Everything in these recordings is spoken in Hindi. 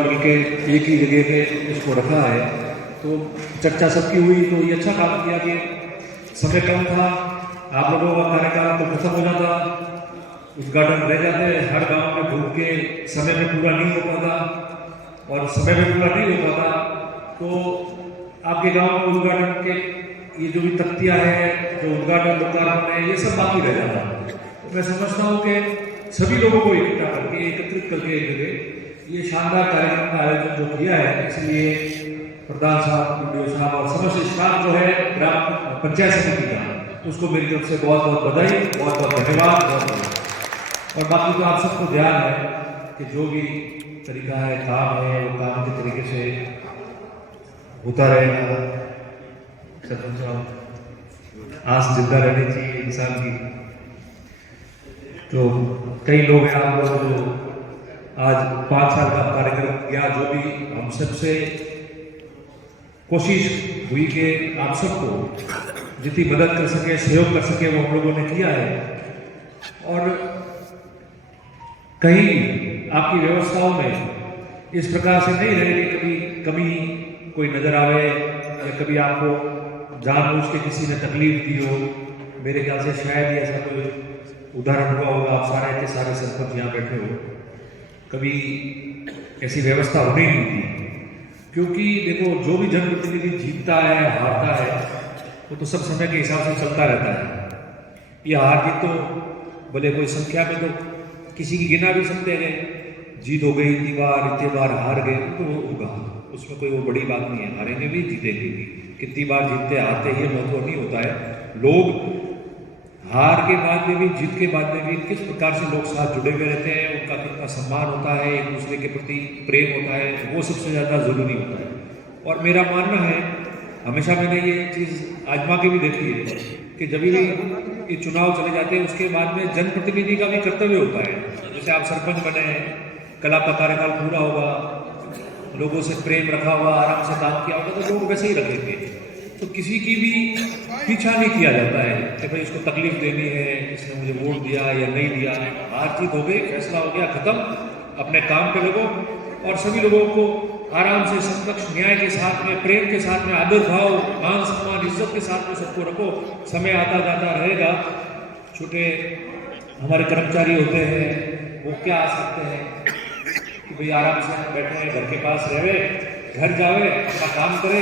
मिलके एक ही जगह पे इसको रखा है, तो चर्चा सबकी हुई। तो ये अच्छा काम किया कि समय कम था, आप लोगों का कार्यकाल तो खत्म हो जाता, उद्घाटन रह जाते, हर गांव में घूम के समय में पूरा नहीं हो पाता, और समय में पूरा नहीं हो पाता तो आपके गांव में उद्घाटन के ये जो भी तख्तियाँ है, जो उद्घाटन लोकार्पण है, ये सब बाकी रह जाता। तो मैं समझता हूँ कि सभी लोगों को इकट्ठा करके, एकत्रित करके एक जगह ये शानदार कार्यक्रम का आयोजन जो किया है, इसलिए प्रधान साहब, वीडियो साहब और समस्त स्टाफ जो है ग्राम पंचायत समिति का, उसको मेरी तरफ से बहुत बहुत बधाई, बहुत बहुत धन्यवाद, बहुत बहुत। और बाकी तो आप सबको ध्यान है कि जो भी तरीका है, काम है, वो काम के तरीके से होता रहेगा। सरपंच साहब, आस जिंदा रहनी चाहिए इंसान की। तो कई लोग हैं आप लोग जो आज 5 साल का कार्यक्रम किया, जो भी हम सबसे कोशिश हुई कि आप सबको जितनी मदद कर सके, सहयोग कर सके, वो हम लोगों ने किया है। और कहीं आपकी व्यवस्थाओं में इस प्रकार से नहीं रहे कि कभी कमी कोई नजर आवे या कभी आपको जानबूझ के किसी ने तकलीफ दी हो। मेरे ख्याल से शायद ही ऐसा कोई उदाहरण हुआ होगा, आप सारे के सारे सरपंच यहाँ बैठे हो, कभी ऐसी व्यवस्था होनी नहीं थी। क्योंकि देखो, जो भी जनप्रतिनिधि जीतता है, हारता है, वो तो सब समय के हिसाब से चलता रहता है। ये हार जीत तो भले कोई संख्या में तो किसी की गिना भी सकते हैं, जीत हो गई इतनी बार हार गए, तो वो होगा, उसमें कोई वो बड़ी बात नहीं है। हारेंगे भी, जीतेंगे भी, कितनी बार जीतते हारते ये महत्व नहीं होता है। लोग हार के बाद में भी, जीत के बाद में भी किस प्रकार से लोग साथ जुड़े हुए रहते हैं, उनका कितना सम्मान होता है, एक दूसरे के प्रति प्रेम होता है, वो सबसे ज़्यादा ज़रूरी होता है। और मेरा मानना है, हमेशा मैंने ये चीज़ आजमा के भी देखी है कि जब भी ये चुनाव चले जाते हैं, उसके बाद में जनप्रतिनिधि का भी कर्तव्य होता है। जैसे आप सरपंच बने हैं, कल आपका कार्यकाल पूरा होगा, लोगों से प्रेम रखा हुआ, आराम से काम किया होगा, तो लोग वैसे ही रखेंगे। तो किसी की भी पीछा नहीं किया जाता है कि भाई इसको तकलीफ देनी है, इसने मुझे वोट दिया या नहीं दिया। हार जीत हो गई, फैसला हो गया, खत्म, अपने काम पे लगो। और सभी लोगों को आराम से समकक्ष न्याय के साथ में, प्रेम के साथ में, आदर भाव, मान सम्मान, इज्जत के साथ में सबको रखो। समय आता जाता रहेगा, छोटे हमारे कर्मचारी होते हैं, वो क्या आ सकते हैं कि भाई आराम से बैठे हैं, घर के पास रहे, घर जावे, अपना काम करे,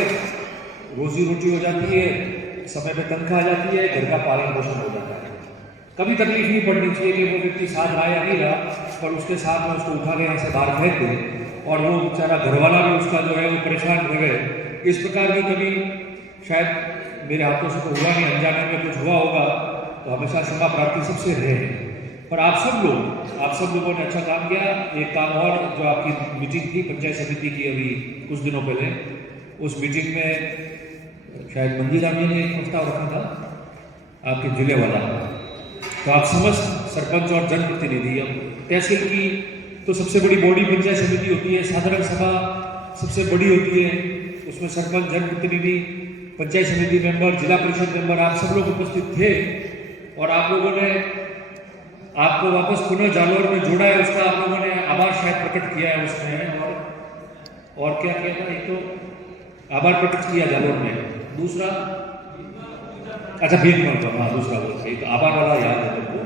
रोजी रोटी हो जाती है, समय पे तनख्वाह आ जाती है, घर का पालन पोषण हो जाता है। कभी तकलीफ नहीं पड़नी चाहिए कि वो व्यक्ति साथ रहा या नहीं रहा, पर उसके साथ में उसको उठा के यहाँ से बाहर फेंक दे और वो बेचारा घरवाला भी उसका जो है वो परेशान रह गए। इस प्रकार की कभी शायद मेरे हाथों से तो हुआ नहीं, अनजाने में कुछ हुआ होगा, तो हमेशा क्षमा प्राप्ति सबसे रहे। पर आप सब लोगों ने अच्छा काम किया। एक काम और, जो आपकी मीटिंग थी पंचायत समिति की अभी कुछ दिनों पहले, उस मीटिंग में शायद मंदिरा जी ने एक प्रस्ताव रखा था आपके जिले वाला। तो आप समस्त सरपंच और जनप्रतिनिधि, अब तहसील की तो सबसे बड़ी बॉडी पंचायत समिति होती है, साधारण सभा सबसे बड़ी होती है, उसमें सरपंच, जनप्रतिनिधि, पंचायत समिति मेंबर, जिला परिषद मेंबर, आप सब लोग उपस्थित थे। और आप लोगों ने आपको वापस पुनः जालौर में जोड़ा है, उसका आप लोगों ने आभार शायद प्रकट किया है उसमें। और क्या किया था, एक तो आभार प्रकट किया जालौर में, दूसरा अच्छा भीखमल का, हाँ दूसरा वो, एक आभार वाला याद है मेरे को।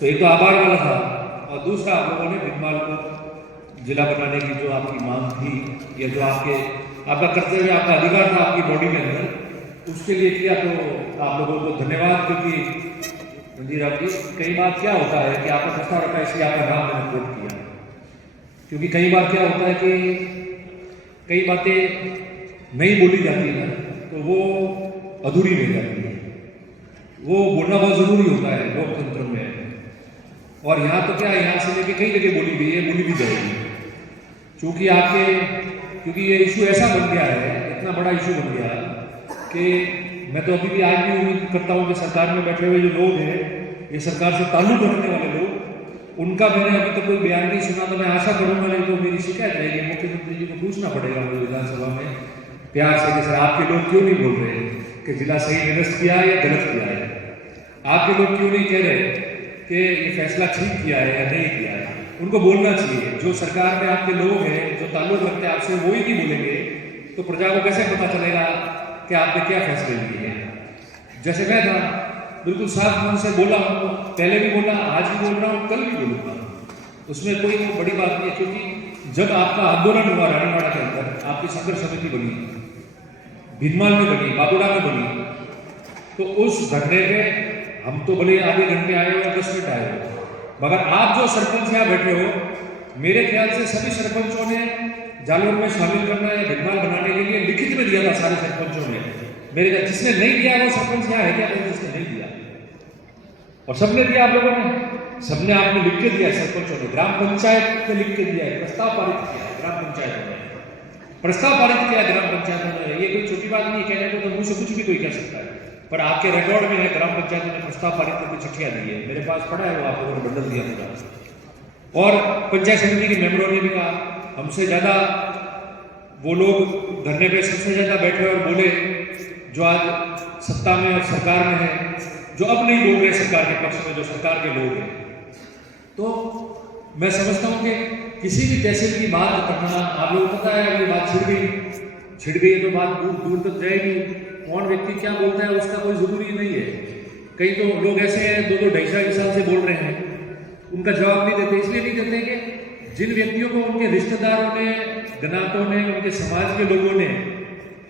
तो एक तो आभार वाला था, और दूसरा आप लोगों ने भीखमल को जिला बनाने की जो आपकी मांग थी, या जो आपका कर्तव्य, आपका अधिकार था आपकी बॉडी के अंदर, उसके लिए किया। तो आप लोगों को धन्यवाद। क्योंकि मंदिरा जी, कई बार क्या होता है कि आपका प्रस्ताव रखा, इसलिए आपका नाम मैंने कोट किया। क्योंकि कई बार क्या होता है कि कई बातें नहीं बोली जाती है, तो वो अधूरी रह जाती है। वो बोलना बहुत जरूरी होता है लोकतंत्र में। और यहाँ तो क्या है, यहाँ से लेके कई जगह बोली गई है, बोली भी जाएगी। क्योंकि ये इशू ऐसा बन गया है, इतना बड़ा इशू बन गया है कि मैं तो अभी भी आज भी उम्मीद करता हूँ कि सरकार में बैठे हुए जो लोग हैं, ये सरकार से ताल्लुक रखने वाले लोग, उनका मैंने अभी तक कोई बयान नहीं सुना। तो मैं आशा करूँगा, नहीं तो मेरी शिकायत रहेगी, मुख्यमंत्री जी को पूछना पड़ेगा मुझे विधानसभा में प्यार से कि सर आपके लोग क्यों नहीं बोल रहे कि जिला सही निरस्त किया है या गलत किया है। आपके लोग क्यों नहीं कह रहे कि ये फैसला ठीक किया है या नहीं किया है। उनको बोलना चाहिए। जो सरकार में आपके लोग हैं, जो ताल्लुक रखते हैं आपसे, वो ही नहीं बोलेंगे तो प्रजा को कैसे पता चलेगा कि आपने क्या फैसले लिए हैं। जैसे मैं था, बिल्कुल साफ मन से बोला हूँ, पहले भी बोला, आज भी बोल रहा हूँ, कल भी बोलूँगा, उसमें कोई बड़ी बात नहीं है। क्योंकि जब आपका आंदोलन हुआ रानीवाड़ा के अंदर, आपकी संघर्ष समिति बनी, भीनमाल में बनी, बाबूड़ा में बनी, तो उस धरने पे हम तो भले आधे घंटे आए हो या 10 मिनट आए हो, मगर आप जो सरपंच यहाँ बैठे हो, मेरे ख्याल से सभी सरपंचों ने जालोर में शामिल करना या भीनमाल बनाने के लिए लिखित में दिया था। सारे सरपंचों ने, मेरे ख्याल जिसने नहीं दिया वो सरपंच यहाँ है क्या, जिसने नहीं दिया, और सबने दिया आप लोगों ने, सबने आपने लिख के दिया, सरपंचों ने, ग्राम पंचायत ने लिख के दिया है, प्रस्ताव पारित किया है ग्राम पंचायतों ने, प्रस्ताव पारित किया ग्राम पंचायतों ने। ये कोई छोटी बात नहीं है, कहने को तो मुंह से कुछ भी कोई कह सकता है, पर आपके रिकॉर्ड में है ग्राम पंचायतों ने प्रस्ताव पारित करके चिट्ठियां दी है, मेरे पास पड़ा है, वो आप लोगों ने बंडल दिया था। और पंचायत समिति के मेंबरों ने भी कहा, हमसे ज्यादा वो लोग धरने पे सबसे ज्यादा बैठे और बोले जो आज सत्ता में और सरकार में है, जो अब नहीं बोल रहे सरकार के पक्ष में, जो सरकार के लोग हैं। तो मैं समझता हूं कि किसी भी तहसील की बात करना, आप लोगों को पता है अगर ये बात छिड़ गई तो बात दूर दूर तक जाएगी। कौन व्यक्ति क्या बोलता है उसका कोई जरूरी नहीं है। कई तो लोग ऐसे हैं 2-2-2.5 साल से बोल रहे हैं, उनका जवाब नहीं देते। इसलिए नहीं देते कि जिन व्यक्तियों को उनके रिश्तेदारों ने, ज्ञातों ने, उनके समाज के लोगों ने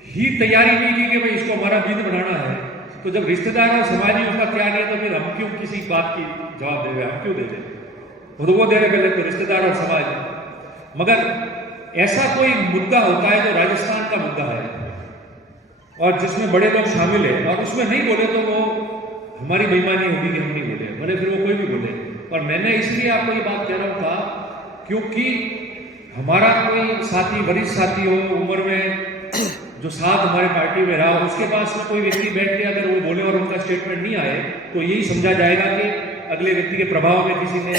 ही तैयारी नहीं की कि भाई इसको हमारा विध बनाना है, तो जब रिश्तेदार और समाज ही उनका क्या नहीं, तो फिर हम क्यों किसी बात की जवाब दे रहे, हम क्यों देते, वो दे रहे पहले तो रिश्तेदार और समाज। मगर ऐसा कोई मुद्दा होता है जो राजस्थान का मुद्दा है और जिसमें बड़े लोग शामिल है और उसमें नहीं बोले तो वो हमारी बेईमानी होगी कि हम नहीं बोले, भले फिर वो कोई भी बोले। और मैंने इसलिए आपको ये बात कह रहा था क्योंकि हमारा कोई साथी, वरिष्ठ साथी हो उम्र में, जो साथ हमारे पार्टी में रहा, उसके पास में कोई व्यक्ति बैठ के अगर वो बोले और उनका स्टेटमेंट नहीं आए तो यही समझा जाएगा कि अगले व्यक्ति के प्रभाव में किसी ने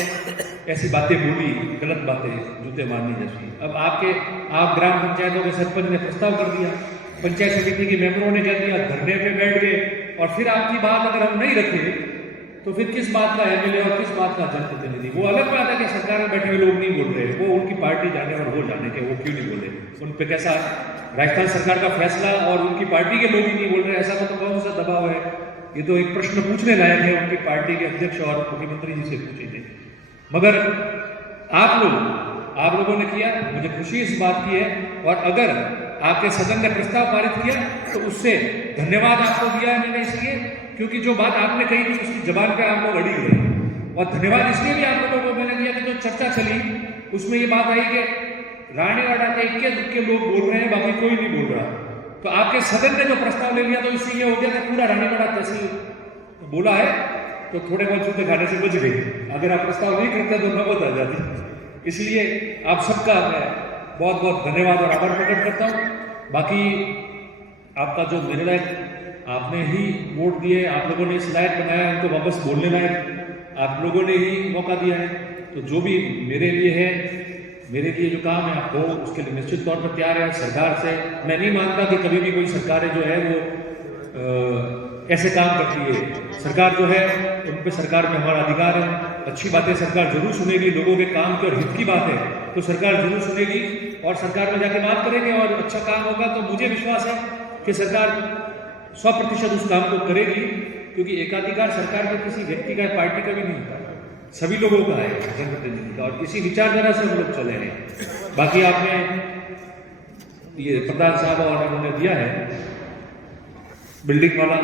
ऐसी बातें बोली, गलत बातें, जूते मारने जैसी। अब आप ग्राम पंचायतों के सरपंच ने प्रस्ताव कर दिया, पंचायत समिति के मेंबरों ने कह दिया, धरने पे बैठ गए, और फिर आपकी बात अगर हम नहीं रखे तो फिर किस बात का एमएलए और किस बात का जनप्रतिनिधि। वो अलग बात है कि सरकार में बैठे हुए लोग नहीं बोल रहे, वो उनकी पार्टी जाने और वो जाने के, वो क्यों नहीं बोले, उन पर कैसा राजस्थान सरकार का फैसला और उनकी पार्टी के लोग ही नहीं बोल रहे, ऐसा तो कौन सा दबाव है। ये तो एक प्रश्न पूछने लायक है, उनकी पार्टी के अध्यक्ष और मुख्यमंत्री जी से पूछे थे। मगर आप लोगों ने किया, मुझे खुशी इस बात की है। और अगर आपके सदन ने प्रस्ताव पारित किया तो उससे धन्यवाद आपको दिया है मैंने, इसलिए क्योंकि जो बात आपने कही थी उसकी जबान पे आप लोग अड़ी गए। और धन्यवाद इसलिए भी आप लोगों को मैंने दिया कि जो चर्चा चली उसमें ये बात आई कि रानीवाड़ा के इक्के दुक्के लोग बोल रहे हैं, बाकी कोई नहीं बोल रहा। तो आपके सदन ने जो प्रस्ताव ले लिया तो इससे ये हो गया कि पूरा रानीवाड़ा तहसील बोला है तो थोड़े बहुत जूते खाने से बच गए। अगर आप प्रस्ताव नहीं करते तो नौबत आ जाती। इसलिए आप सबका मैं बहुत बहुत धन्यवाद और आभार प्रकट करता हूँ। बाकी आपका जो मेरे लायक आपने ही वोट दिए, आप लोगों ने इस लायक बनाया, उनको वापस बोलने लायक आप लोगों ने ही मौका दिया है। तो जो भी मेरे लिए है, मेरे लिए जो काम है आप हो उसके लिए निश्चित तौर पर तैयार है। सरकार से मैं नहीं मानता कि कभी भी कोई सरकारें जो है वो ऐसे काम करती है। सरकार जो है उन पर सरकार में हमारा अधिकार है। अच्छी बातें सरकार जरूर सुनेगी, लोगों के काम की और हित की बात है तो सरकार जरूर सुनेगी और सरकार में जाके बात करेंगे और अच्छा काम होगा तो मुझे विश्वास है कि सरकार 100% उस काम को करेगी। क्योंकि एकाधिकार सरकार का किसी व्यक्ति का, पार्टी का भी नहीं होता, सभी लोगों का है, जनप्रतिनिधि का, और इसी विचारधारा से हम लोग चले हैं। बाकी आपने ये प्रधान साहब और उन्होंने दिया है बिल्डिंग वाला